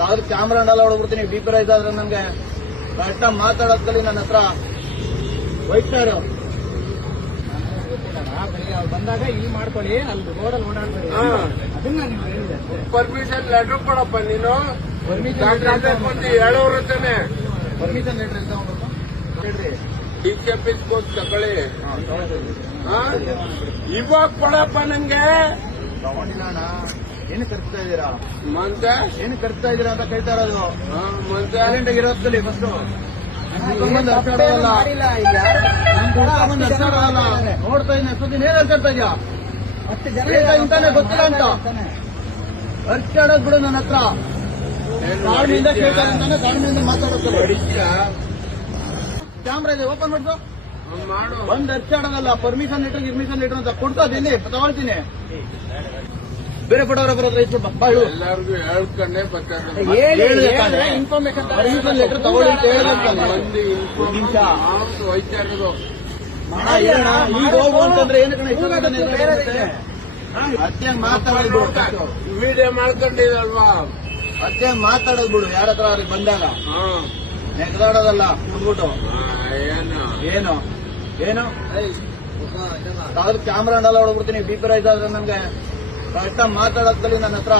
ಯಾವ್ದು camera ಅಂಡಲ್ಲ ಹೊಡ್ಬಿಡ್ತೀನಿ. BP rice ಆದ್ರೆ ನನ್ಗೆ ಕರೆಕ್ಟ್ ಮಾತಾಡೋದ್ ಕಲಿ. ನನ್ನ ಹತ್ರ ವೈಟ್ನರು ಬೆಳಿಗ್ಗೆ ಅವ್ರು ಬಂದಾಗ ಇಲ್ಲಿ ಮಾಡ್ಕೊಳ್ಳಿ, ಅಲ್ಲಿ ರೋಡಲ್ಲಿ ಓಡಾಡ್ಬೇಡಿ. ಅದನ್ನ ನೀವು ಹೇಳಿದೆ. ಪರ್ಮಿಷನ್ ಲೆಟರ್ ಕೊಡಪ್ಪ ನೀನು. ಹೇಳೋರು ತಾನೆ. ಪರ್ಮಿಷನ್ ಲೆಟರ್ ಅಂತ ಹೇಳ್ರಿ. DKPಸ್ಗೋಸ್ ತಗೊಳ್ಳಿ. ಇವಾಗ ಕೊಡಪ್ಪ ನಂಗೆ. ತಗೊಂಡಿಲ್ಲ ಅಣ್ಣ. ಏನು ಕರ್ಸ್ತಾ ಇದ್ದೀರಾ? ಮತ್ತೆ ಏನು ಕರ್ಸ್ತಾ ಇದ್ದೀರಾ ಅಂತ ಕೇಳ್ತಾ ಇರೋದು. ಮತ್ತೆ ಸೈಲೆಂಟ್ ಆಗಿರೋದ್ರಲ್ಲಿ ಫಸ್ಟ್ ನೋಡ್ತಾ ಇದ್ದೀನಿ. ಅಷ್ಟೊತ್ತಿನ ಏನ್ ಹೇಳ್ತಾ ಇದೆಯಾ? ಇಂತಾನೆ ಗೊತ್ತಿಲ್ಲ ಅಂತ ಅರ್ಚಾಡೋದ್ ಬಿಡು. ನನ್ನ ಹತ್ರ ತಾಳ್ಮೆಯಿಂದ ಕೇಳ್ತಾರೆ ಅಂತಾನೆ ತಾಳ್ಮೆಯಿಂದ ಮಾತಾಡೋದು. ಕ್ಯಾಮ್ರಾ ಇದೆ, ಓಪನ್ ಮಾಡ್ದು. ಮಾಡು. ಒಂದ್ ಅರ್ಚಾಡೋದಲ್ಲ. ಪರ್ಮಿಷನ್ ಲೆಟರ್ ಅಂತ ಕೊಡ್ತದೆ. ಎಲ್ಲಿ ತಗೊಳ್ತೀನಿ. ಬೇರೆ ಫೋಟೋಗ್ರಾಫರ್ ಹತ್ರ ಇತ್ತು ಬಾಳು. ಎಲ್ಲಾರ್ಗು ಹೇಳ್ಕೊಂಡೇ ಬರ್ತಾರೆ. ಇನ್ಫಾರ್ಮೇಶನ್ ಪರ್ಮಿಷನ್ ಲೆಟರ್ ತಗೊಳ್ಳಿ ಅಂತ ಹೇಳಿದ್ರೆ ಮಂದಿ ಹೋಯ್ತಾ ಇರೋದು. ಈಗ ಹೋಗು ಅಂತಂದ್ರೆ ಏನು ಕಣ ಅತ್ಯ ಮಾತಾಡೋದು. ವಿಡಿಯೋ ಮಾಡ್ಕೊಂಡಿದಲ್ವಾ? ಅತ್ಯ ಮಾತಾಡೋದು ಬಿಡು. ಯಾರ ಹತ್ರ ಅವ್ರಿಗೆ ಬಂದಾಗ ನೆಗದಾಡೋದಲ್ಲ. ಕುಡ್ಬಿಟ್ಟು ಏನು ಏನು ಯಾವ್ದು ಕ್ಯಾಮ್ರಾ ಅಂಡಲ್ಲ ಹೊಡ್ಬಿಡ್ತೀನಿ. BP ರೈಸ್ ಆದ್ರೆ ನನ್ಗೆ ಕರೆಕ್ಟ್ ಮಾತಾಡೋದ್ ಕಲಿ. ನನ್ನ ಹತ್ರ